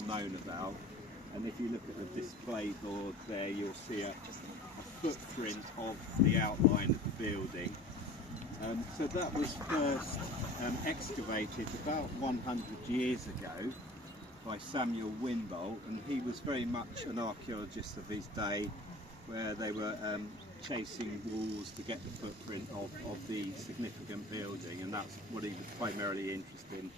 people known about. And if you look at the display board there, you'll see a footprint of the outline of the building. So that was first excavated about 100 years ago by Samuel Winbolt, and he was very much an archaeologist of his day, where they were chasing walls to get the footprint of the significant building, and that's what he was primarily interested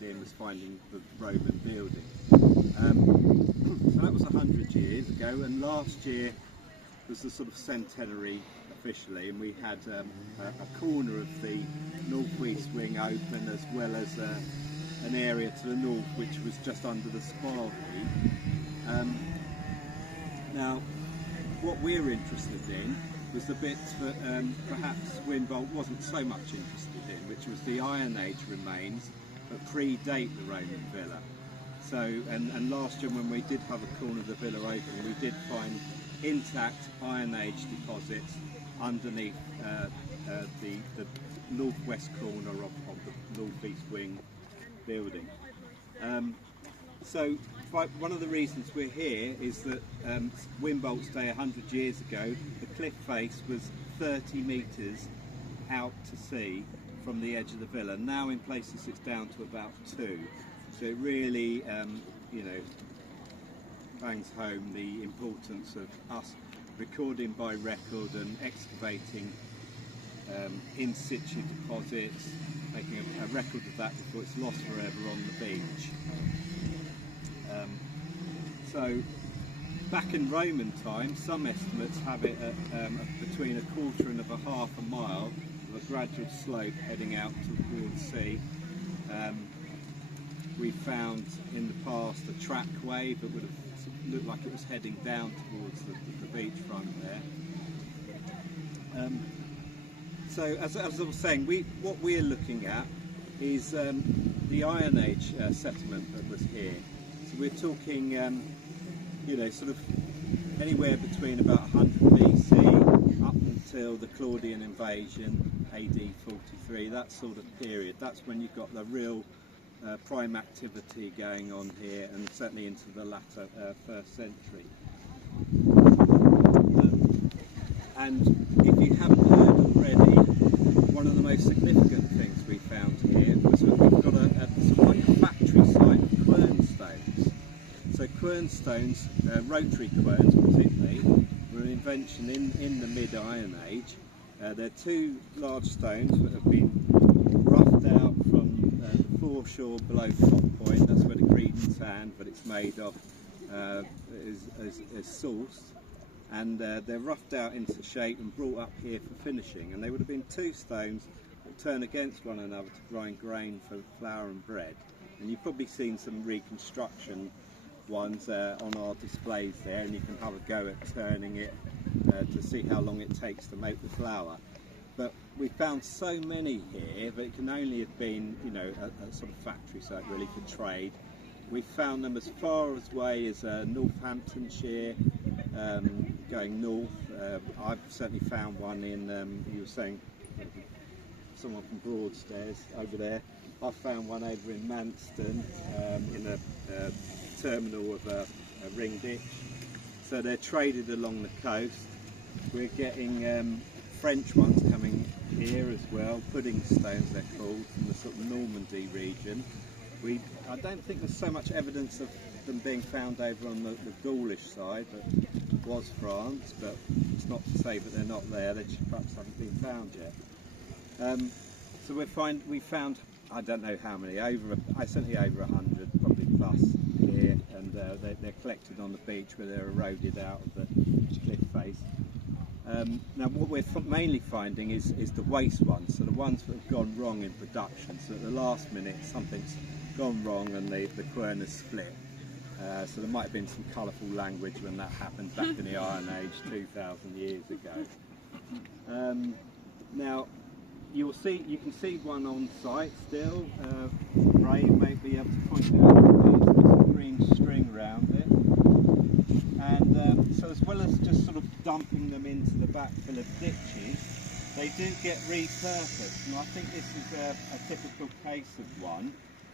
in, was finding the Roman building. So that was 100 years ago, and last year was the sort of centenary officially, and we had a corner of the northwest wing open, as well as an area to the north which was just under the spar heap. Now, what we're interested in was the bits that perhaps Winbolt wasn't so much interested in, which was the Iron Age remains that predate the Roman villa. So, and last year when we did have a corner of the villa open, we did find intact Iron Age deposits underneath the northwest corner of the northeast wing building. So one of the reasons we're here is that Winbolt's day 100 years ago, the cliff face was 30 metres out to sea from the edge of the villa. Now in places it's down to about 2. So it really, you know, bangs home the importance of us recording by record and excavating in situ deposits, making a record of that before it's lost forever on the beach. So back in Roman times, some estimates have it at between 1/4 and 1/2 mile of a gradual slope heading out towards sea. We found in the past a trackway that would have looked like it was heading down towards the beachfront there. So as I was saying, what we're looking at is the Iron Age settlement that was here. So we're talking, you know, sort of anywhere between about 100 BC up until the Claudian invasion, AD 43, that sort of period. That's when you've got the real prime activity going on here, and certainly into the latter 1st century. And if you haven't heard already, one of the most significant things we found here was that we've got sort of like a factory site of quern stones. So quern stones, rotary querns particularly, were an invention in the mid-Iron Age. They're 2 large stones that have been roughed out from the foreshore below Top Point. That's where the Cretan sand that it's made of is sourced. And they're roughed out into shape and brought up here for finishing, and they would have been 2 stones that turn against one another to grind grain for flour and bread. And you've probably seen some reconstruction ones on our displays there, and you can have a go at turning it to see how long it takes to make the flour. But we found so many here that it can only have been, you know, a sort of factory site really for trade. We found them as far away as Northamptonshire, going north. I've certainly found one in, you were saying, someone from Broadstairs over there. I found one over in Manston in a terminal of a ring ditch. So they're traded along the coast. We're getting French ones coming here as well, pudding stones they're called, from the sort of Normandy region. I don't think there's so much evidence of them being found over on the Gaulish side, but it was France, but it's not to say that they're not there, they just perhaps haven't been found yet. So we found, I don't know how many, certainly over 100, probably plus here, and they're collected on the beach where they're eroded out of the cliff face. Now what we're mainly finding is the waste ones, so the ones that have gone wrong in production, so at the last minute something's gone wrong and the quern has split. So there might have been some colourful language when that happened back in the Iron Age 2,000 years ago. Now you can see one on site still. Ray may be able to point it out. There's a green string around it. And so as well as just sort of dumping them into the backfill of ditches, they do get repurposed. And I think this is a typical case of one.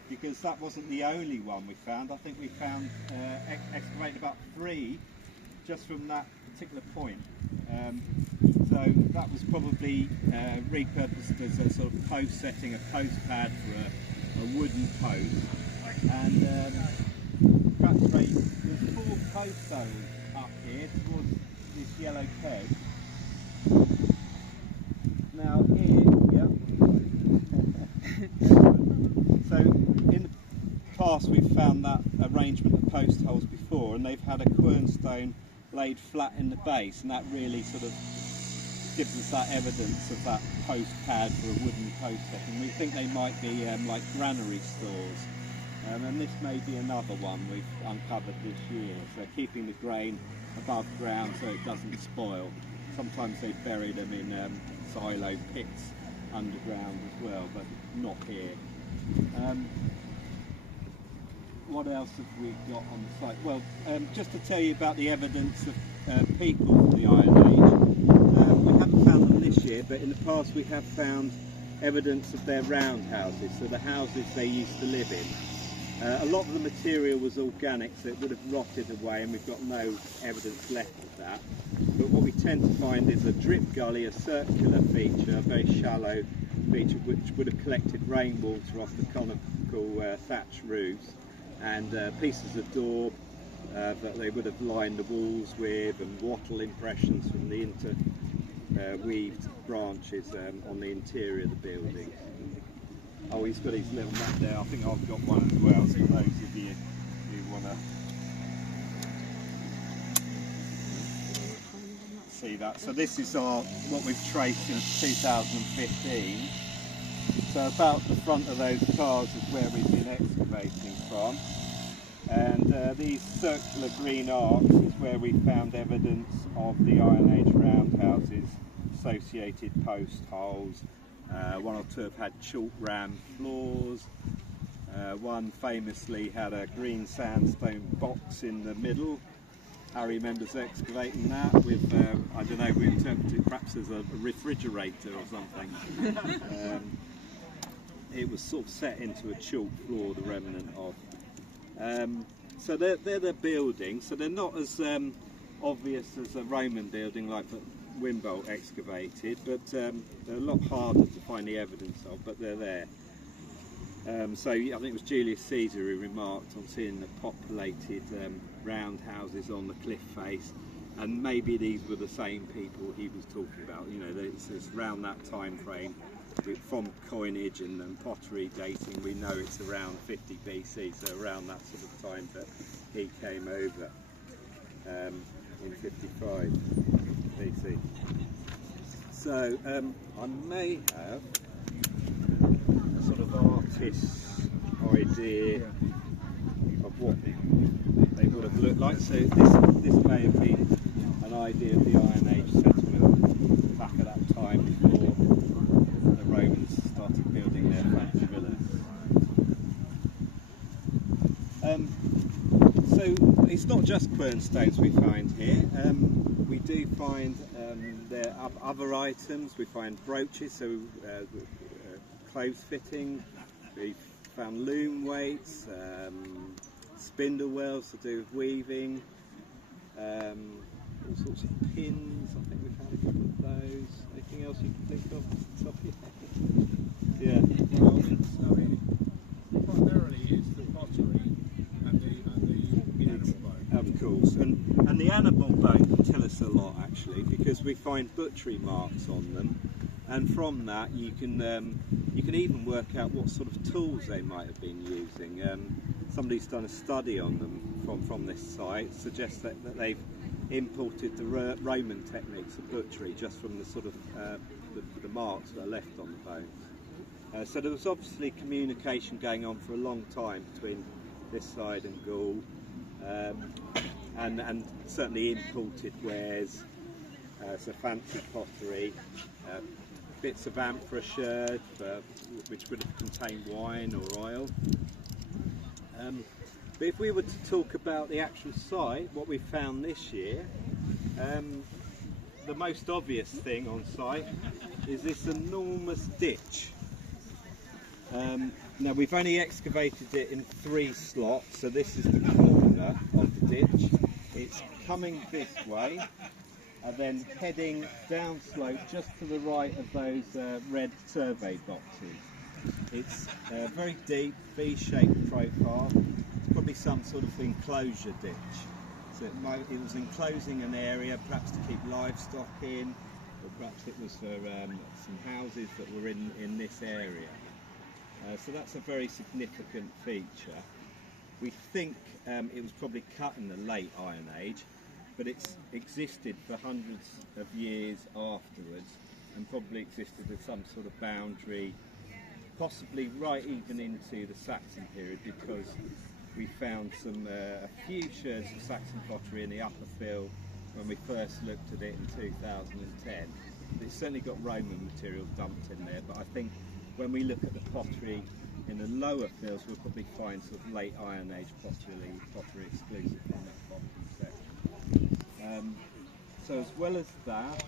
because that wasn't the only one we found. I think we found excavated about 3 just from that particular point. So that was probably repurposed as a sort of post setting, a post pad for a wooden post. And perhaps there's 4 post holes up here towards this yellow keg. Now here, yeah. So in the past we've found that arrangement of post holes before, and they've had a quern stone laid flat in the base, and that really sort of gives us that evidence of that post pad for a wooden post setting. We think they might be like granary stores, and this may be another one we've uncovered this year, so keeping the grain above ground so it doesn't spoil. Sometimes they bury them in silo pits underground as well, but not here. What else have we got on the site? Well, just to tell you about the evidence of people from the Iron Age. We haven't found them this year, but in the past we have found evidence of their roundhouses, so the houses they used to live in. A lot of the material was organic, so it would have rotted away, and we've got no evidence left of that. But what we tend to find is a drip gully, a circular feature, a very shallow feature, which would have collected rainwater off the conical thatch roofs, and pieces of daub that they would have lined the walls with, and wattle impressions from the interweaved branches on the interior of the building. Oh, he's got his little map there. I think I've got one as well, so those of you who want to see that. So this is what we've traced since 2015. So about the front of those cars is where we've been excavating from. And these circular green arcs is where we found evidence of the Iron Age roundhouses, associated post holes. 1 or 2 have had chalk ram floors. One famously had a green sandstone box in the middle. Harry remembers excavating that with, I don't know, we interpreted it perhaps as a refrigerator or something. It was sort of set into a chalk floor, the remnant of. So they're the buildings, so they're not as obvious as a Roman building like the Wimbold excavated, but they're a lot harder to find the evidence of, but they're there. So I think it was Julius Caesar who remarked on seeing the populated round houses on the cliff face, and maybe these were the same people he was talking about. You know, it's around that time frame. From coinage and pottery dating, we know it's around 50 BC, so around that sort of time that he came over in 55 BC. So I may have a sort of artist's idea of what they would have looked like. So this may have been an idea of the Iron Age settlement back at that time before the Romans started building their thatch villas. So it's not just quern stones we find here. We do find there are other items. We find brooches, so clothes fitting. We found loom weights, spindle wheels to do with weaving, all sorts of pins. I think we found a couple of those. Anything else you can think of off the top of your head? Yeah. Well, I mean, primarily it's the pottery and the animal bone. Of course, and the animal bone can tell us a lot actually, because we find butchery marks on them, and from that you can even work out what sort of tools they might have been using. Somebody's done a study on them from this site, suggests that they've imported the Roman techniques of butchery just from the sort of the marks that are left on the bones. So there was obviously communication going on for a long time between this side and Gaul, and certainly imported wares, so fancy pottery, bits of amphora, which would have contained wine or oil. But if we were to talk about the actual site, what we found this year, the most obvious thing on site is this enormous ditch. Now we've only excavated it in 3 slots, so this is the corner of the ditch. It's coming this way and then heading down slope just to the right of those red survey boxes. It's a very deep V-shaped profile. It's probably some sort of enclosure ditch. So it was enclosing an area, perhaps to keep livestock in, or perhaps it was for some houses that were in this area. So that's a very significant feature. We think it was probably cut in the late Iron Age, but it's existed for hundreds of years afterwards, and probably existed with some sort of boundary, possibly right even into the Saxon period, because we found a few sherds of Saxon pottery in the upper fill when we first looked at it in 2010. It's certainly got Roman material dumped in there, but I think when we look at the pottery in the lower fills, we'll probably find sort of late Iron Age pottery exclusive from that bottom section. So as well as that,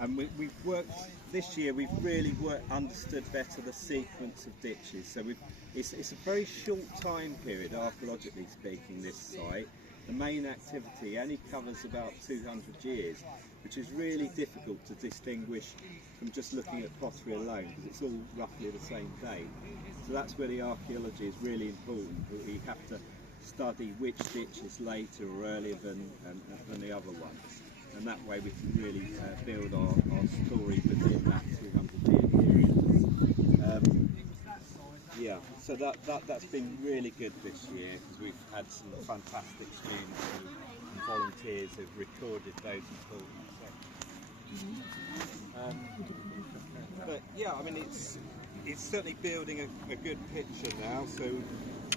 and we've worked this year, we've really understood better the sequence of ditches. So it's a very short time period, archaeologically speaking, this site. The main activity only covers about 200 years, which is really difficult to distinguish from just looking at pottery alone, because it's all roughly the same date. So that's where the archaeology is really important. We have to study which ditch is later or earlier than the other ones, and that way we can really build our story within that 200-year period. Yeah, so that's been really good this year, because we've had some fantastic students and volunteers who've recorded those important sections. But yeah, I mean it's certainly building a good picture now. So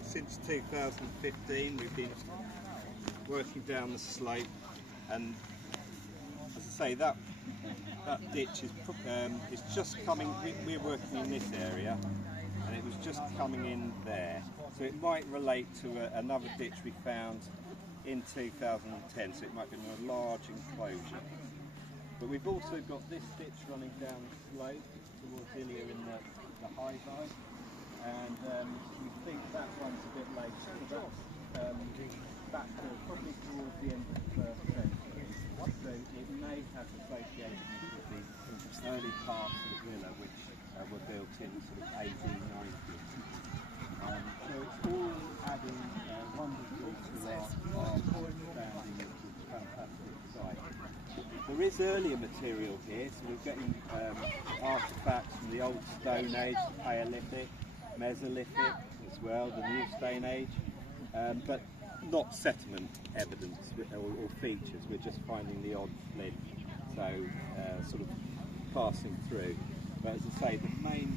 since 2015 we've been working down the slope, and as I say, that ditch is just coming. We're working in this area, and it was just coming in there, so it might relate to another ditch we found in 2010, so it might be a large enclosure. But we've also got this ditch running down the slope towards Ilya in the high side, and we think that one's a bit later, so that's back to probably towards the end of the 1st century, so it may have associations with the early parts of the villa, which were built in sort of 1890. So it's all adding wonderfully to our understanding of this fantastic site. There is earlier material here, so we're getting artefacts from the Old Stone Age, the Paleolithic, Mesolithic as well, the New Stone Age, but not settlement evidence or features. We're just finding the odd flint, so sort of passing through. But as I say, the main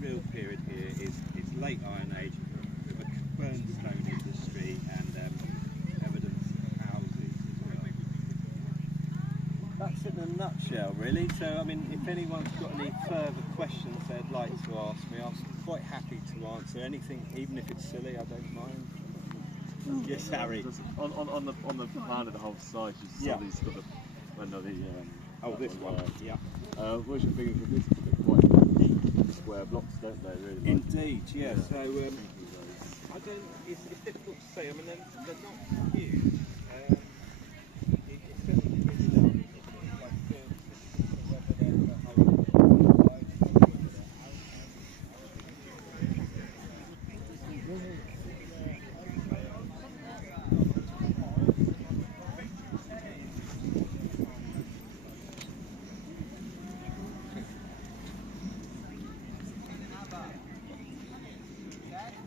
real period here is late Iron Age, with a quern stone industry and evidence of houses as well. That's it in a nutshell, really. So, I mean, if anyone's got any further questions they'd like to ask me, I'm quite happy to answer anything, even if it's silly. I don't mind. Yes, Harry. On the plan of the whole site, you saw these sort of this one. Yeah. What's your feeling for this? Quite deep square blocks, don't they? Really. Indeed, yeah. So I don't. It's difficult to say. I mean, they're not huge.